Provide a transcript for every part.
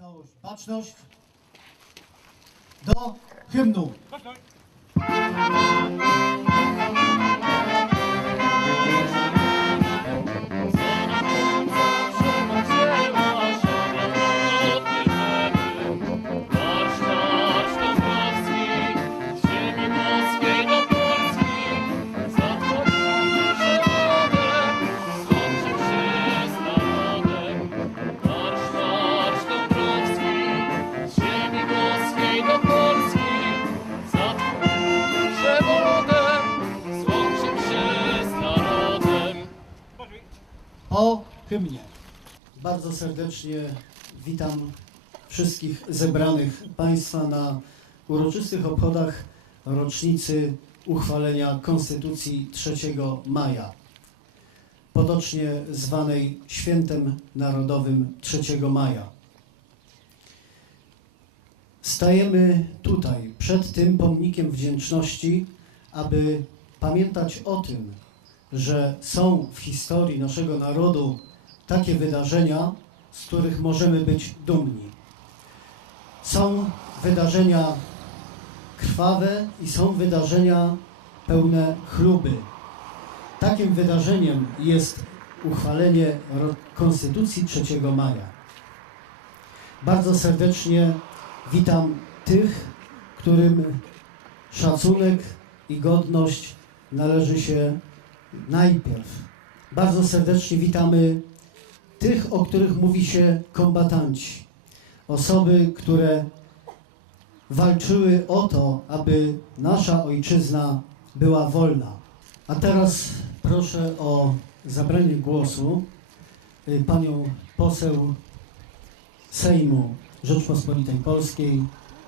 całość baczność do hymnu. Po hymnie. Bardzo serdecznie witam wszystkich zebranych Państwa na uroczystych obchodach rocznicy uchwalenia Konstytucji 3 maja, potocznie zwanej Świętem Narodowym 3 maja. Stajemy tutaj, przed tym pomnikiem wdzięczności, aby pamiętać o tym, że są w historii naszego narodu takie wydarzenia, z których możemy być dumni. Są wydarzenia krwawe i są wydarzenia pełne chluby. Takim wydarzeniem jest uchwalenie Konstytucji 3 maja. Bardzo serdecznie witam tych, którym szacunek i godność należy się najpierw. Bardzo serdecznie witamy tych, o których mówi się kombatanci. Osoby, które walczyły o to, aby nasza ojczyzna była wolna. A teraz proszę o zabranie głosu y, panią poseł Sejmu Rzeczpospolitej Polskiej,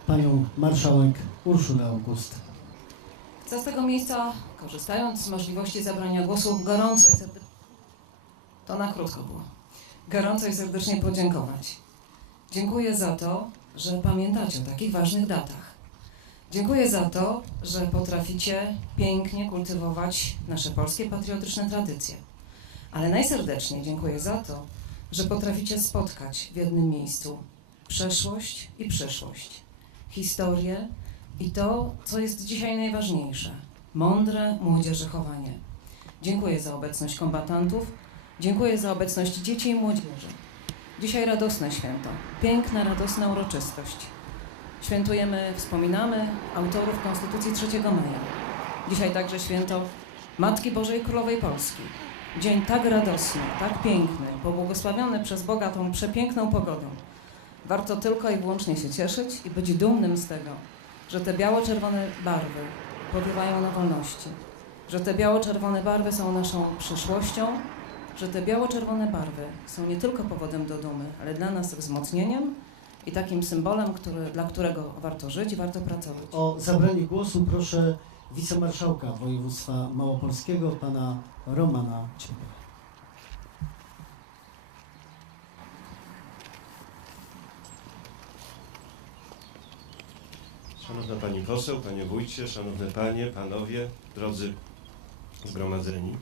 panią marszałek Urszulę August. Chcę z tego miejsca, korzystając z możliwości zabrania głosu, gorąco i serdecznie. To na krótko było. Gorąco i serdecznie podziękować. Dziękuję za to, że pamiętacie o takich ważnych datach. Dziękuję za to, że potraficie pięknie kultywować nasze polskie patriotyczne tradycje. Ale najserdeczniej dziękuję za to, że potraficie spotkać w jednym miejscu przeszłość i przyszłość, historię i to, co jest dzisiaj najważniejsze mądre młodzieżychowanie. Dziękuję za obecność kombatantów, dziękuję za obecność dzieci i młodzieży. Dzisiaj radosne święto, piękna, radosna uroczystość. Świętujemy, wspominamy autorów Konstytucji 3 maja. Dzisiaj także święto Matki Bożej Królowej Polski. Dzień tak radosny, tak piękny, pobłogosławiony przez Boga tą przepiękną pogodą. Warto tylko i wyłącznie się cieszyć i być dumnym z tego, że te biało-czerwone barwy powiewają na wolności, że te biało-czerwone barwy są naszą przyszłością, że te biało-czerwone barwy są nie tylko powodem do dumy, ale dla nas wzmocnieniem i takim symbolem, który, dla którego warto żyć i warto pracować. O zabranie głosu proszę wicemarszałka województwa małopolskiego, pana Romana Ciepła. Szanowna Pani Poseł, Panie Wójcie, Szanowne Panie, Panowie, drodzy zgromadzeni.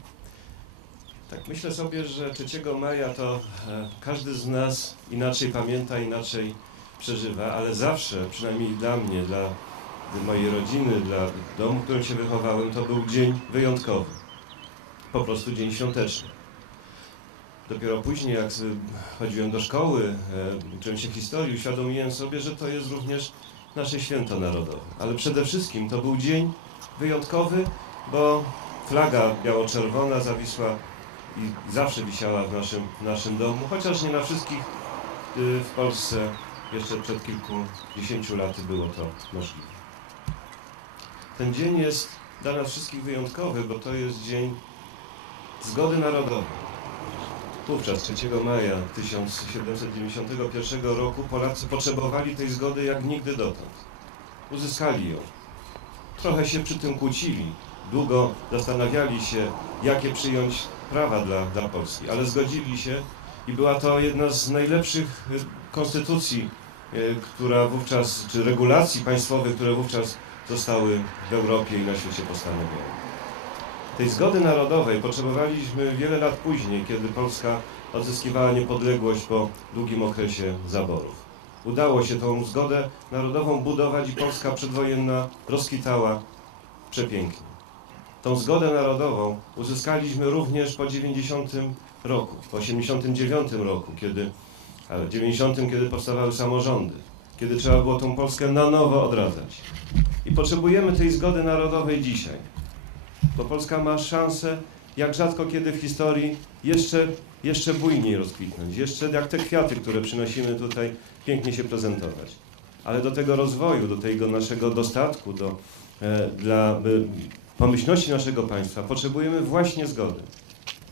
Tak myślę sobie, że 3 maja to e, każdy z nas inaczej pamięta, inaczej przeżywa, ale zawsze, przynajmniej dla mnie, dla mojej rodziny, dla domu, w którym się wychowałem, to był dzień wyjątkowy. Po prostu dzień świąteczny. Dopiero później, jak chodziłem do szkoły, e, uczyłem się historii, uświadomiłem sobie, że to jest również nasze święto narodowe. Ale przede wszystkim to był dzień wyjątkowy, bo flaga biało-czerwona zawisła i zawsze wisiała w naszym, w naszym domu, chociaż nie na wszystkich y, w Polsce jeszcze przed kilkudziesięciu laty było to możliwe. Ten dzień jest dla nas wszystkich wyjątkowy, bo to jest dzień zgody narodowej. Wówczas 3 maja 1791 roku Polacy potrzebowali tej zgody jak nigdy dotąd. Uzyskali ją. Trochę się przy tym kłócili. Długo zastanawiali się, jakie przyjąć prawa dla, dla Polski, ale zgodzili się i była to jedna z najlepszych y, konstytucji, y, która wówczas, czy regulacji państwowych, które wówczas zostały w Europie i na świecie postanowione. Tej zgody narodowej potrzebowaliśmy wiele lat później, kiedy Polska odzyskiwała niepodległość po długim okresie zaborów. udało się tą zgodę narodową budować i Polska przedwojenna rozkwitała przepięknie. Tą zgodę narodową uzyskaliśmy również po 90 roku, po 89 roku, kiedy, ale w 90 kiedy powstawały samorządy, kiedy trzeba było tą Polskę na nowo odradzać. I potrzebujemy tej zgody narodowej dzisiaj, bo Polska ma szansę, jak rzadko kiedy w historii, jeszcze, jeszcze bujniej rozkwitnąć, jeszcze jak te kwiaty, które przynosimy tutaj, pięknie się prezentować. Ale do tego rozwoju, do tego naszego dostatku, do, e, dla pomyślności naszego państwa potrzebujemy właśnie zgody.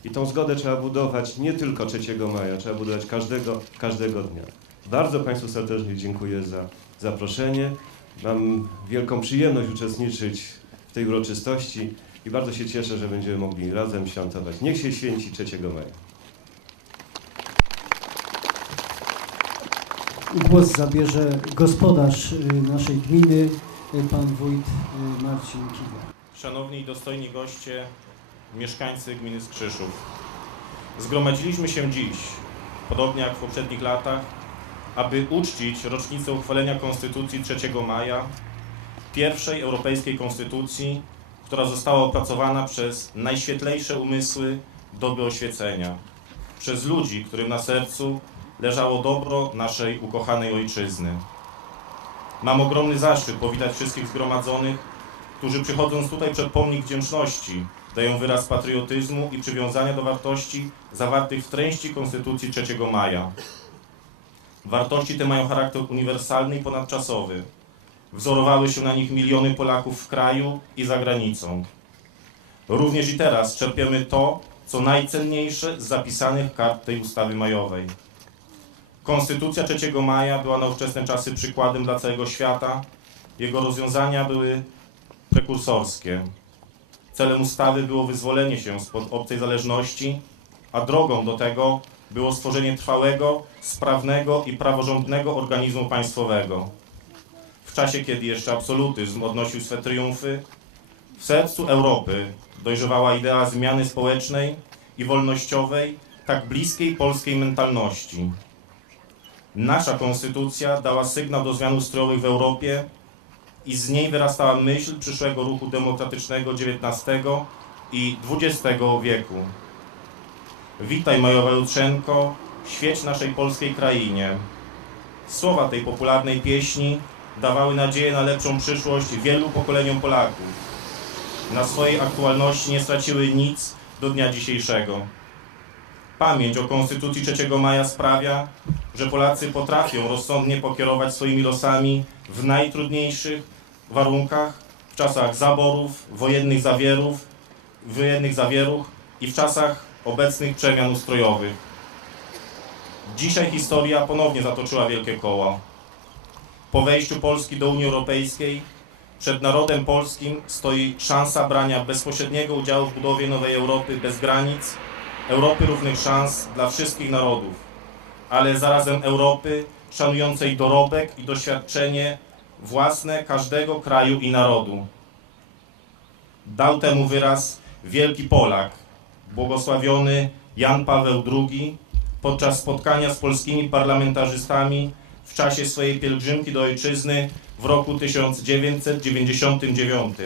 I tą zgodę trzeba budować nie tylko 3 maja, trzeba budować każdego, każdego dnia. Bardzo Państwu serdecznie dziękuję za zaproszenie. Mam wielką przyjemność uczestniczyć w tej uroczystości i bardzo się cieszę, że będziemy mogli razem świętować. Niech się święci 3 maja. Głos zabierze gospodarz y, naszej gminy, y, pan wójt y, Marcin Kiwa. Szanowni i dostojni goście, mieszkańcy gminy Skrzyszów. Zgromadziliśmy się dziś, podobnie jak w poprzednich latach, aby uczcić rocznicę uchwalenia Konstytucji 3 maja, pierwszej europejskiej konstytucji, która została opracowana przez najświetlejsze umysły doby oświecenia, przez ludzi, którym na sercu leżało dobro naszej ukochanej ojczyzny. Mam ogromny zaszczyt powitać wszystkich zgromadzonych którzy przychodząc tutaj przed pomnik wdzięczności dają wyraz patriotyzmu i przywiązania do wartości zawartych w treści Konstytucji 3 maja. Wartości te mają charakter uniwersalny i ponadczasowy. Wzorowały się na nich miliony Polaków w kraju i za granicą. Również i teraz czerpiemy to, co najcenniejsze z zapisanych kart tej ustawy majowej. Konstytucja 3 maja była na ówczesne czasy przykładem dla całego świata. Jego rozwiązania były prekursorskie. Celem ustawy było wyzwolenie się spod obcej zależności, a drogą do tego było stworzenie trwałego, sprawnego i praworządnego organizmu państwowego. W czasie, kiedy jeszcze absolutyzm odnosił swe triumfy, w sercu Europy dojrzewała idea zmiany społecznej i wolnościowej, tak bliskiej polskiej mentalności. Nasza konstytucja dała sygnał do zmian ustrojowych w Europie i z niej wyrastała myśl przyszłego ruchu demokratycznego XIX i XX wieku. Witaj Majowa Jutrzenko, świeć naszej polskiej krainie. Słowa tej popularnej pieśni dawały nadzieję na lepszą przyszłość wielu pokoleniom Polaków. Na swojej aktualności nie straciły nic do dnia dzisiejszego. Pamięć o Konstytucji 3 maja sprawia, że Polacy potrafią rozsądnie pokierować swoimi losami w najtrudniejszych warunkach, w czasach zaborów, wojennych zawierów, wojennych zawieruch i w czasach obecnych przemian ustrojowych. Dzisiaj historia ponownie zatoczyła wielkie koło. Po wejściu Polski do Unii Europejskiej przed narodem polskim stoi szansa brania bezpośredniego udziału w budowie nowej Europy bez granic, Europy równych szans dla wszystkich narodów, ale zarazem Europy szanującej dorobek i doświadczenie własne każdego kraju i narodu. Dał temu wyraz wielki Polak, błogosławiony Jan Paweł II podczas spotkania z polskimi parlamentarzystami w czasie swojej pielgrzymki do ojczyzny w roku 1999.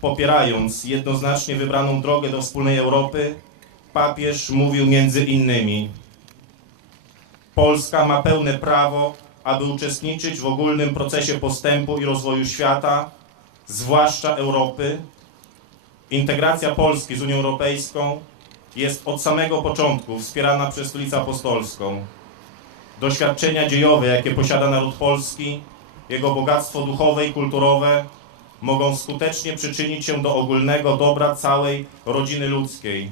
Popierając jednoznacznie wybraną drogę do wspólnej Europy, papież mówił między innymi Polska ma pełne prawo aby uczestniczyć w ogólnym procesie postępu i rozwoju świata, zwłaszcza Europy. Integracja Polski z Unią Europejską jest od samego początku wspierana przez Stolicę Apostolską. Doświadczenia dziejowe, jakie posiada naród polski, jego bogactwo duchowe i kulturowe mogą skutecznie przyczynić się do ogólnego dobra całej rodziny ludzkiej,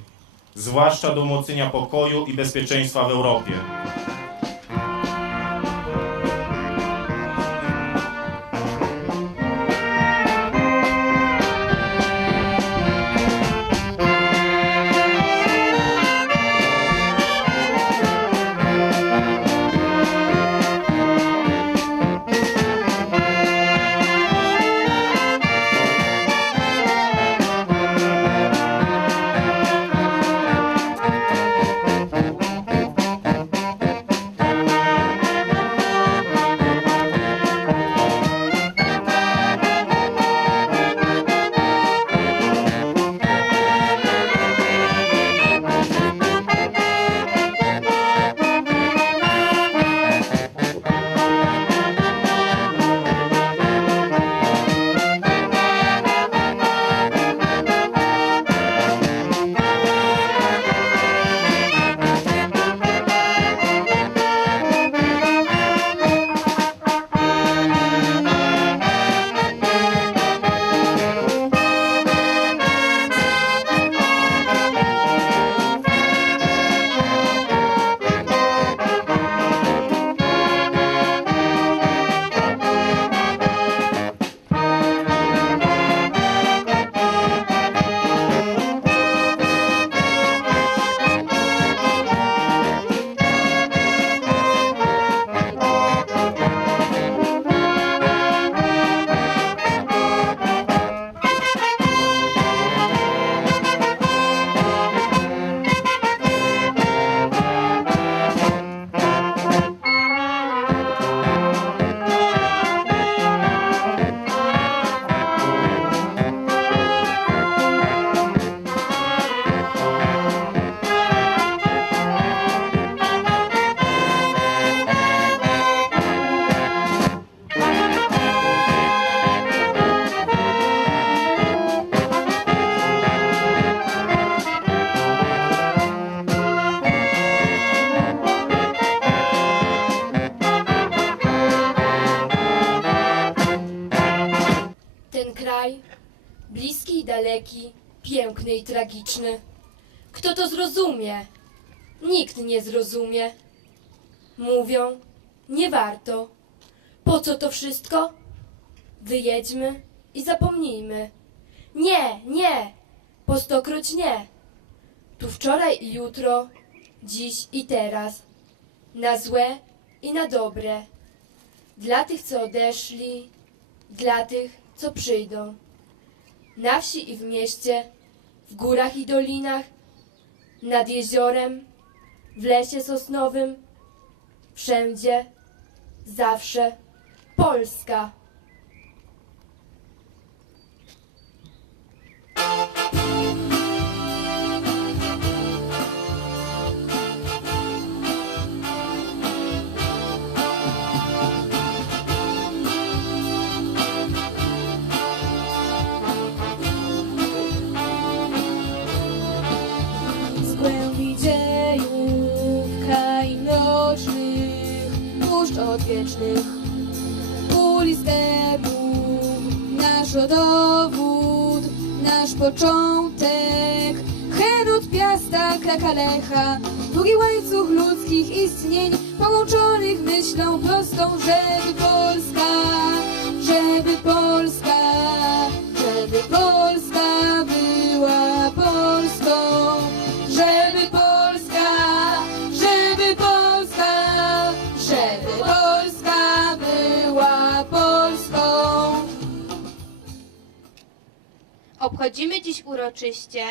zwłaszcza do umocnienia pokoju i bezpieczeństwa w Europie. Tragiczny. Kto to zrozumie? Nikt nie zrozumie. Mówią, nie warto. Po co to wszystko? Wyjedźmy i zapomnijmy. Nie, nie, po stokroć nie. Tu wczoraj i jutro, dziś i teraz. Na złe i na dobre. Dla tych, co odeszli, dla tych, co przyjdą. Na wsi i w mieście, w górach i dolinach, nad jeziorem, w lesie sosnowym, wszędzie, zawsze Polska. Puszcz odwiecznych, uli stepów, nasz rodowód, nasz początek, Henut, Piasta, Krakalecha, długi łańcuch ludzkich istnień, połączonych myślą prostą, żeby Polska, żeby Polska, żeby Polska Obchodzimy dziś uroczyście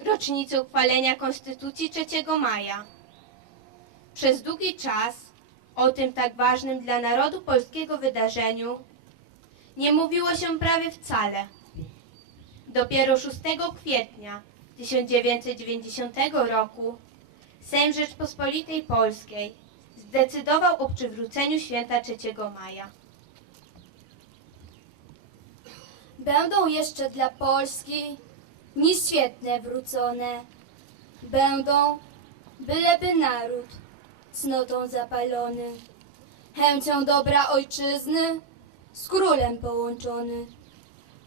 rocznicę uchwalenia Konstytucji 3 maja. Przez długi czas o tym tak ważnym dla narodu polskiego wydarzeniu nie mówiło się prawie wcale. Dopiero 6 kwietnia 1990 roku Sejm Rzeczpospolitej Polskiej zdecydował o przywróceniu święta 3 maja. Będą jeszcze dla Polski nieświetne wrócone. Będą, byleby naród cnotą zapalony, chęcią dobra ojczyzny z królem połączony.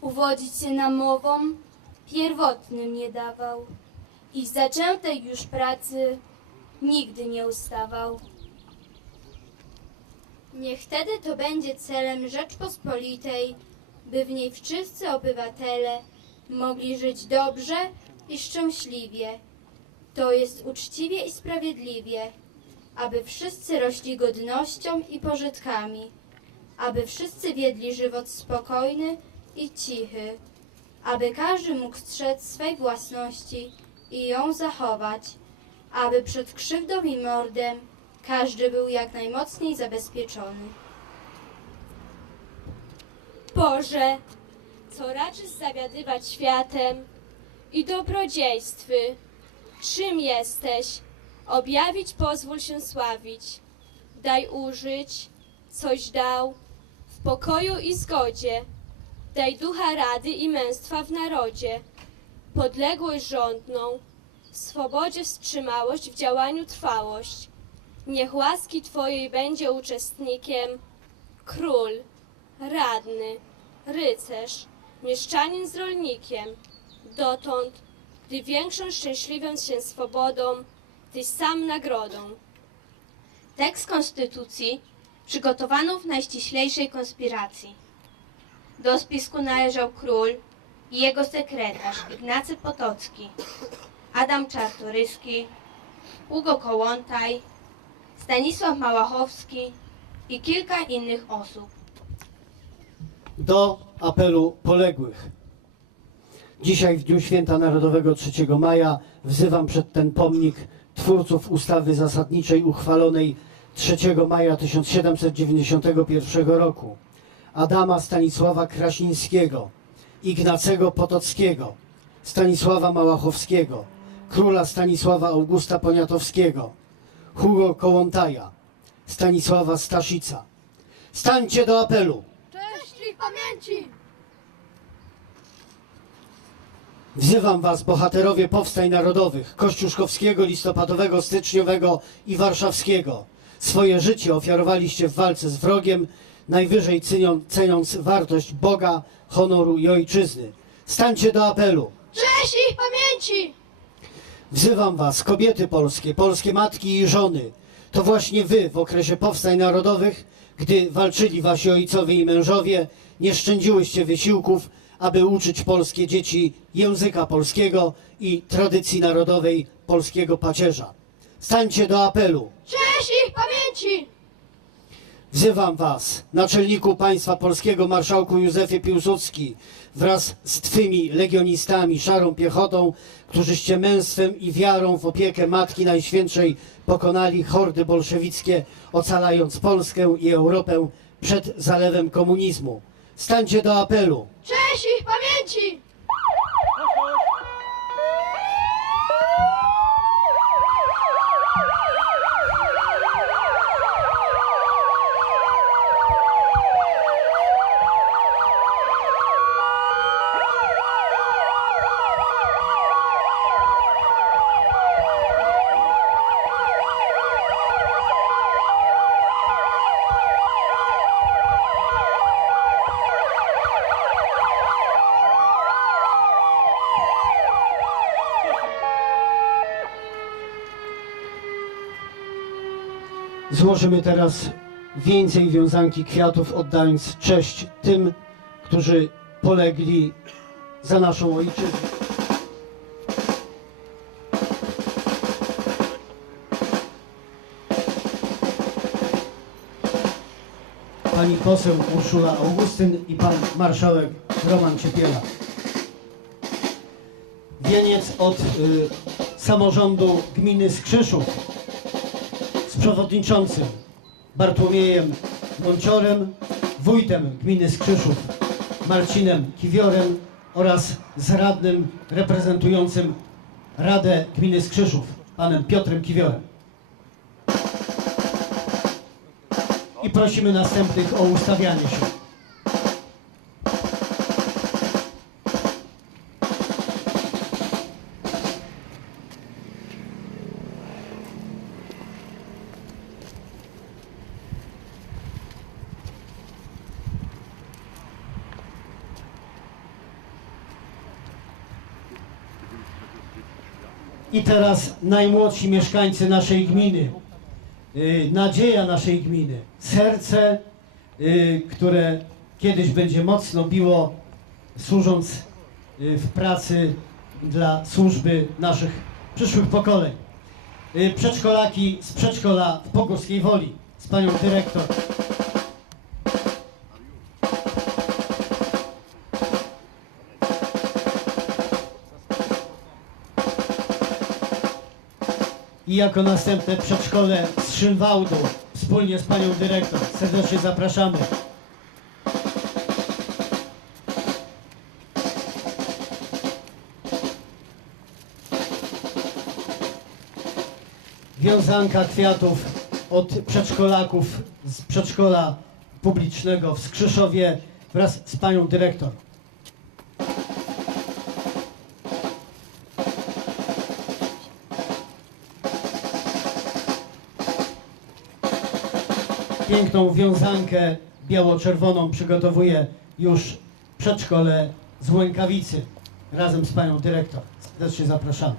Uwodzić się namową pierwotnym nie dawał i zaczętej już pracy nigdy nie ustawał. Niech wtedy to będzie celem Rzeczpospolitej, by w niej wszyscy obywatele mogli żyć dobrze i szczęśliwie. To jest uczciwie i sprawiedliwie, aby wszyscy rośli godnością i pożytkami, aby wszyscy wiedli żywot spokojny i cichy, aby każdy mógł strzec swej własności i ją zachować, aby przed krzywdą i mordem każdy był jak najmocniej zabezpieczony. Boże, co raczysz zawiadywać światem i dobrodziejstwy, czym jesteś, objawić pozwól się sławić. Daj użyć, coś dał, w pokoju i zgodzie. Daj ducha rady i męstwa w narodzie, podległość rządną, w swobodzie wstrzymałość, w działaniu trwałość. Niech łaski Twojej będzie uczestnikiem król, radny, rycerz, mieszczanin z rolnikiem, dotąd, gdy większą szczęśliwiąc się swobodą, tyś sam nagrodą. Tekst konstytucji przygotowano w najściślejszej konspiracji. Do spisku należał król i jego sekretarz Ignacy Potocki, Adam Czartoryski, Hugo Kołłątaj, Stanisław Małachowski i kilka innych osób. Do apelu poległych. Dzisiaj, w Dniu Święta Narodowego 3 maja, wzywam przed ten pomnik twórców ustawy zasadniczej uchwalonej 3 maja 1791 roku. Adama Stanisława Krasińskiego, Ignacego Potockiego, Stanisława Małachowskiego, króla Stanisława Augusta Poniatowskiego, Hugo Kołątaja, Stanisława Staszica. Stańcie do apelu! Wzywam was, bohaterowie powstań narodowych, kościuszkowskiego, listopadowego, styczniowego i warszawskiego. Swoje życie ofiarowaliście w walce z wrogiem, najwyżej cenią, ceniąc wartość Boga, honoru i ojczyzny. Stańcie do apelu. Cześć ich pamięci! Wzywam was, kobiety polskie, polskie matki i żony. To właśnie wy w okresie powstań narodowych, gdy walczyli wasi ojcowie i mężowie, nie szczędziłyście wysiłków, aby uczyć polskie dzieci języka polskiego i tradycji narodowej polskiego pacierza. Stańcie do apelu. Cześć ich pamięci! Wzywam Was, naczelniku państwa polskiego, marszałku Józefie Piłsudski, wraz z Twymi legionistami, szarą piechotą, którzyście męstwem i wiarą w opiekę Matki Najświętszej pokonali hordy bolszewickie, ocalając Polskę i Europę przed zalewem komunizmu. Stańcie do apelu. Cześć ich pamięci! Złożymy teraz więcej wiązanki kwiatów, oddając cześć tym, którzy polegli za naszą ojczyznę. Pani poseł Urszula Augustyn i pan marszałek Roman Ciepiela. Wieniec od y, samorządu gminy Skrzyszów przewodniczącym Bartłomiejem Mąciorem, wójtem gminy Skrzyszów Marcinem Kiwiorem oraz z radnym reprezentującym Radę Gminy Skrzyszów, panem Piotrem Kiwiorem. I prosimy następnych o ustawianie się. Teraz najmłodsi mieszkańcy naszej gminy, y, nadzieja naszej gminy, serce, y, które kiedyś będzie mocno biło, służąc y, w pracy dla służby naszych przyszłych pokoleń. Przedszkolaki z przedszkola w Pogórskiej Woli, z panią dyrektor. I jako następne przedszkole z Szynwałdu wspólnie z panią dyrektor serdecznie zapraszamy. Wiązanka kwiatów od przedszkolaków z przedszkola publicznego w Skrzyszowie wraz z panią dyrektor. Piękną wiązankę biało-czerwoną przygotowuje już przedszkole z Łękawicy razem z panią dyrektor. Serdecznie zapraszamy.